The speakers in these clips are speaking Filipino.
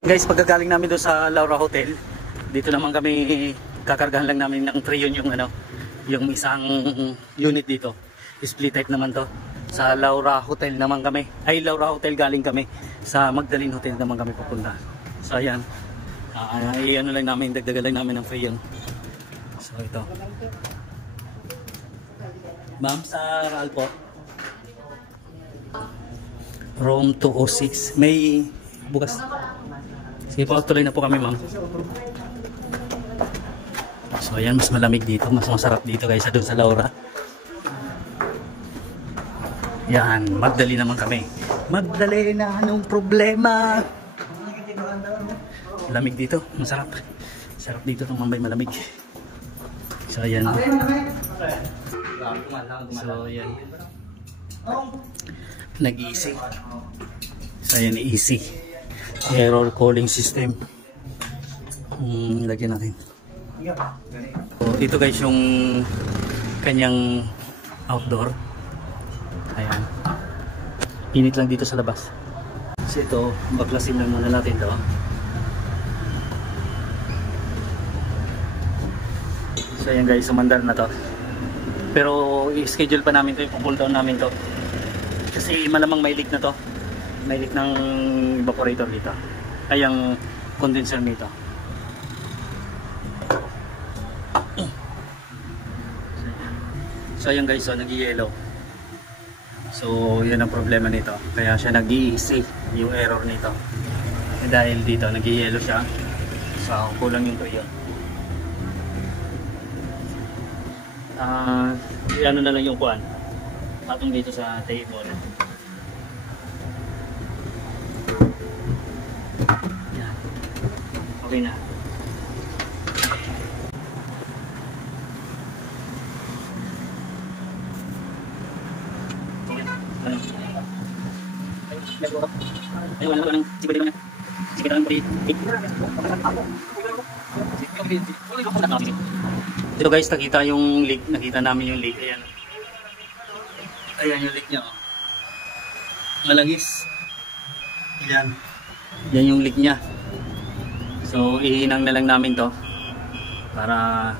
Guys, pagkagaling namin doon sa Laura Hotel, dito naman kami kakargahan lang namin ng Freon yung yung isang unit dito. Split type naman to. Sa Laura Hotel naman kami. Ay, Laura Hotel galing kami. Sa Magdalene Hotel naman kami pupunta. So ayan. Ano lang namin, dagdagan lang namin ng Freon. So ito. Ma'am, sa Alpo. Room 206. May bukas. Sige po, tuloy na po kami, ma'am. So ayan, mas malamig dito, mas masarap dito kaysa doon sa Laura. Yan, Magdalene naman kami. Magdalene, anong problema? Lamig dito, masarap. Sarap dito itong mambay malamig. So ayan. So ayan. Nag-easy. So ayan, easy. Error calling system. Lagyan natin. So, ito guys yung kanyang outdoor. Ayan. Init lang dito sa labas. So ito, baklasin lang muna natin ito. So ayan guys, sumandal na to. Pero i-schedule pa namin ito, i-pull down namin to. Kasi malamang may leak na to. May leak ng evaporator dito. Ay, ang condenser nito. So ayan guys, so nag-yellow. So yun ang problema nito. Kaya siya nag-easy yung error nito. Dahil dito nag-yellow siya. So kulang yung Freon. Ano na lang yung kuan. Patong dito sa table. Yan. Okay na. Ito guys, nakita yung leak, nakita namin yung leak. Ayan. Ayan yung leak niya. Oh. Malangis. Ayan. Yan yung leak niya. So ihinang na lang namin to para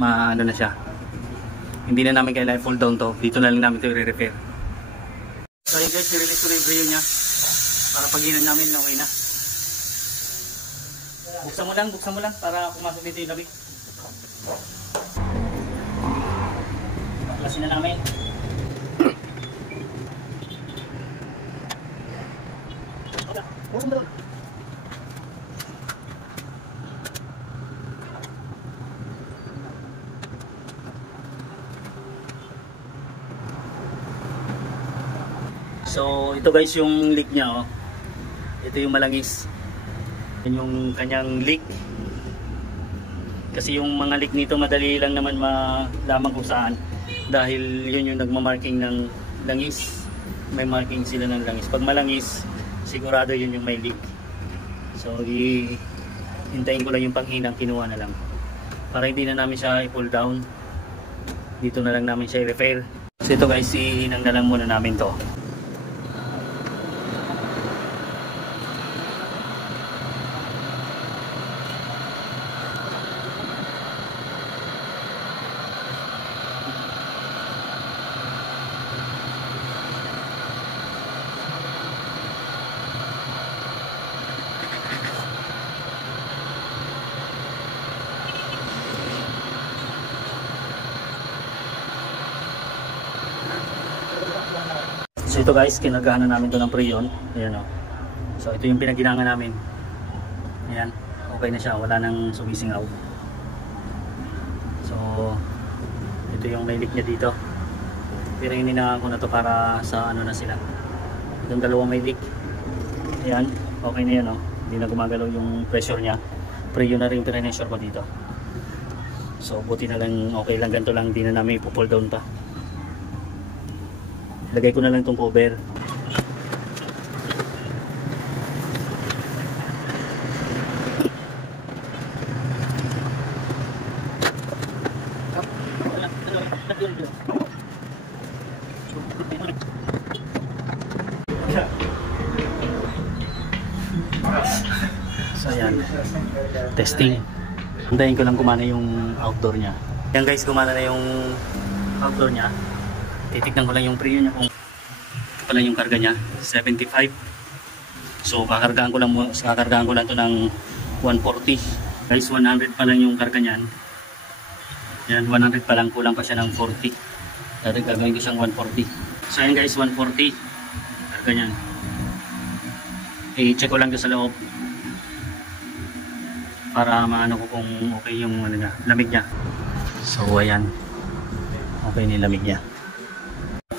maano na siya. Hindi na namin kailangan full down to. Dito na lang namin ito i-repair. So ayun guys, nirelease ko na yung Freon niya para pag-inan namin okay na. Buksan mo lang para pumasok dito yung lamig. Baklasin na namin. So ito guys yung leak niya, oh. Ito yung malangis. Yan yung kanyang leak. Kasi yung mga leak nito madali lang naman malaman kung saan. Dahil yun yung nagmamarking ng langis. May marking sila ng langis. Pag malangis, sigurado yun yung may leak. So hintayin ko lang yung panghinang, kinuha na lang. Para hindi na namin siya i-pull down. Dito na lang namin siya i-repair. So ito guys, hihinang na lang muna namin to. So ito guys, kinagahan na namin ito ng Freon. Ayan o. So ito yung pinaginangan namin. Ayan, okay na siya, wala nang sumisingaw. So ito yung may leak niya dito. Pero hininangan ko na to para sa ano na sila. Itong dalawang may leak. Ayan, okay na yan o. Hindi na gumagalaw yung pressure niya. Freon na rin yung pinressure ko dito. So buti na lang, okay lang, ganito lang, hindi na namin ipo-pull down pa. Lagay ko na lang itong cover. So ayan, testing. Hintayin ko lang kumana yung outdoor niya. Yan guys, kumana na yung outdoor niya. Titignan ko lang yung preview niya kung ito pala yung karga niya, 75. So kakargaan ko lang to ng 140. Guys, 100 pa lang yung karga niyan. Yan, 100 pa lang, kulang pa siya ng 40. Dahil gagawin ko siyang 140. So ayan guys, 140 karga niyan. I-check ko lang doon sa loob para maano ko kung okay yung ano niya, lamig niya. So ayan, okay na yung lamig niya.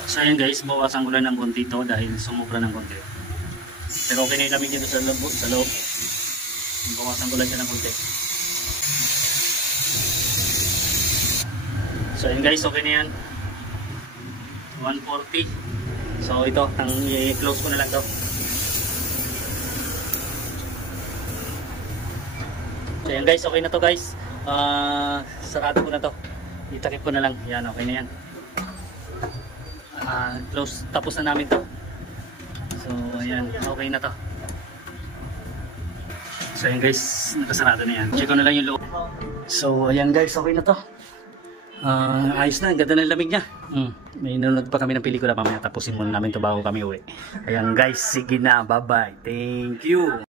So ayan guys, bawasan ko lang ng konti ito dahil sumubra ng konti. Pero okay na yung lamig dito sa loob. Bawasan ko lang siya ng konti. So ayan guys, okay na yan, 140. So ito, i-close ko na lang to. So yan guys, okay na to guys. Sarado ko na to. Itakip ko na lang. Yan, okay na yan. Close. Tapos na namin to. So ayan, okay na to. So yan guys, nakasarado na yan. Check ko na lang yung loob. So ayan guys, okay na to. Ayos na, ang ganda ng lamig niya. May nanonood pa kami ng pelikula mamaya. Tapusin muna namin to bago kami uwi. Ayan guys, sige na, bye bye. Thank you.